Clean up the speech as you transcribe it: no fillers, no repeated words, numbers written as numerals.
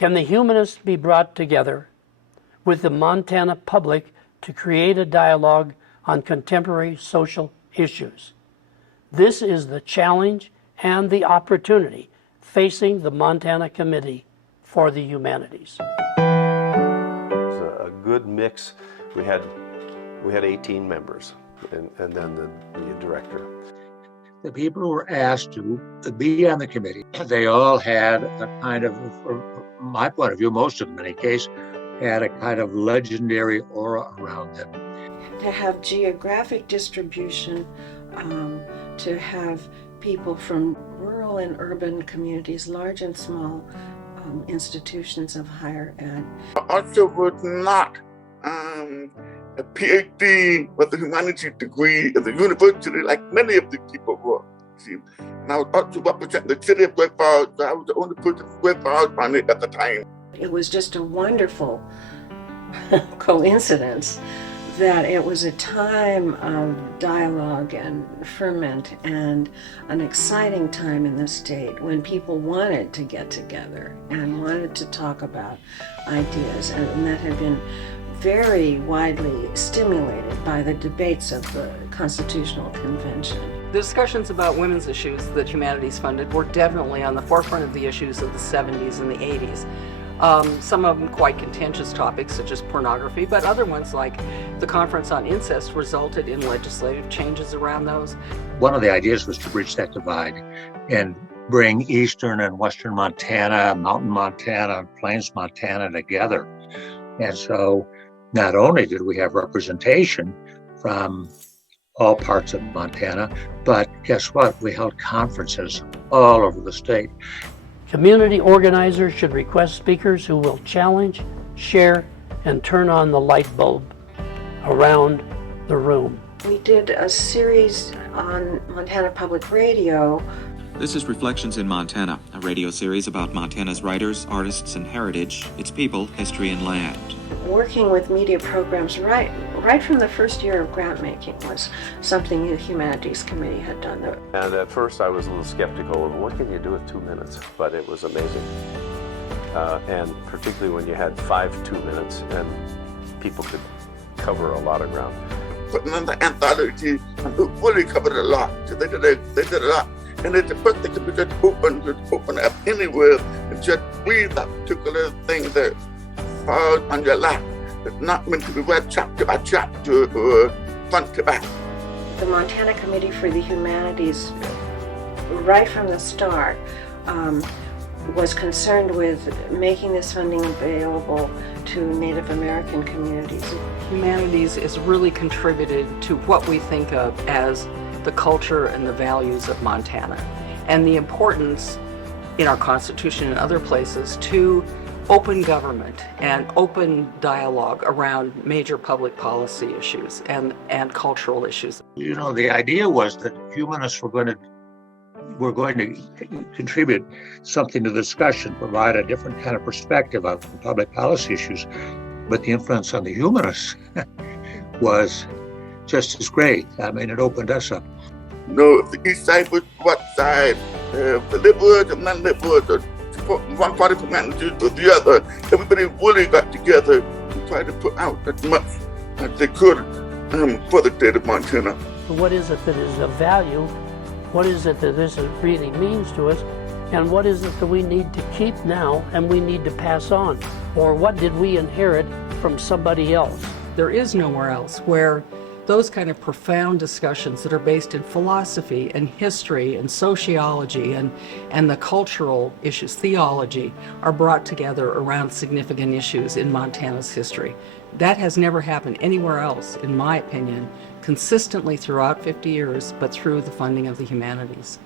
Can the humanists be brought together with the Montana public to create a dialogue on contemporary social issues? This is the challenge and the opportunity facing the Montana Committee for the Humanities. It was a good mix. We had 18 members, and then the director. The people who were asked to be on the committee, they all had a kind of, from my point of view, most of them in any case, had a kind of legendary aura around them. To have geographic distribution, to have people from rural and urban communities, large and small, institutions of higher ed. I also was not a PhD with a humanities degree at the university like many of the people were. See? And I was also representing the city of Great Falls, so I was the only person from Great Falls on it at the time. It was just a wonderful coincidence that it was a time of dialogue and ferment and an exciting time in the state when people wanted to get together and wanted to talk about ideas, and that had been very widely stimulated by the debates of the Constitutional Convention. The discussions about women's issues that Humanities funded were definitely on the forefront of the issues of the 70s and the 80s. Some of them quite contentious topics such as pornography, but other ones like the Conference on Incest resulted in legislative changes around those. One of the ideas was to bridge that divide and bring Eastern and Western Montana, Mountain Montana, and Plains Montana together. And so not only did we have representation from all parts of Montana, but guess what? We held conferences all over the state. Community organizers should request speakers who will challenge, share, and turn on the light bulb around the room. We did a series on Montana Public Radio. This is Reflections in Montana, a radio series about Montana's writers, artists, and heritage, its people, history, and land. Working with media programs right from the first year of grant making was something the Humanities Committee had done. And at first I was a little skeptical of what can you do with 2 minutes, but it was amazing. And particularly when you had 5 2 minutes and people could cover a lot of ground. Putting on the anthology, and it really covered a lot. So they did a lot. And it's the first thing to be just open up anywhere and just read that particular thing that falls on your lap. It's not meant to be read chapter by chapter or front to back. The Montana Committee for the Humanities, right from the start, was concerned with making this funding available to Native American communities. Humanities has really contributed to what we think of as the culture and the values of Montana, and the importance in our Constitution and other places to open government and open dialogue around major public policy issues and cultural issues. You know, the idea was that humanists were going to contribute something to the discussion, provide a different kind of perspective on public policy issues, but the influence on the humanists was just as great. I mean, it opened us up. You know, if the east side was what side, the liberals and non-liberals, one party from Humanities or the other, everybody really got together and tried to put out as much as they could for the state of Montana. What is it that is of value? What is it that this really means to us? And what is it that we need to keep now and we need to pass on? Or what did we inherit from somebody else? There is nowhere else where those kind of profound discussions that are based in philosophy and history and sociology and the cultural issues, theology, are brought together around significant issues in Montana's history. That has never happened anywhere else, in my opinion, consistently throughout 50 years, but through the funding of the humanities.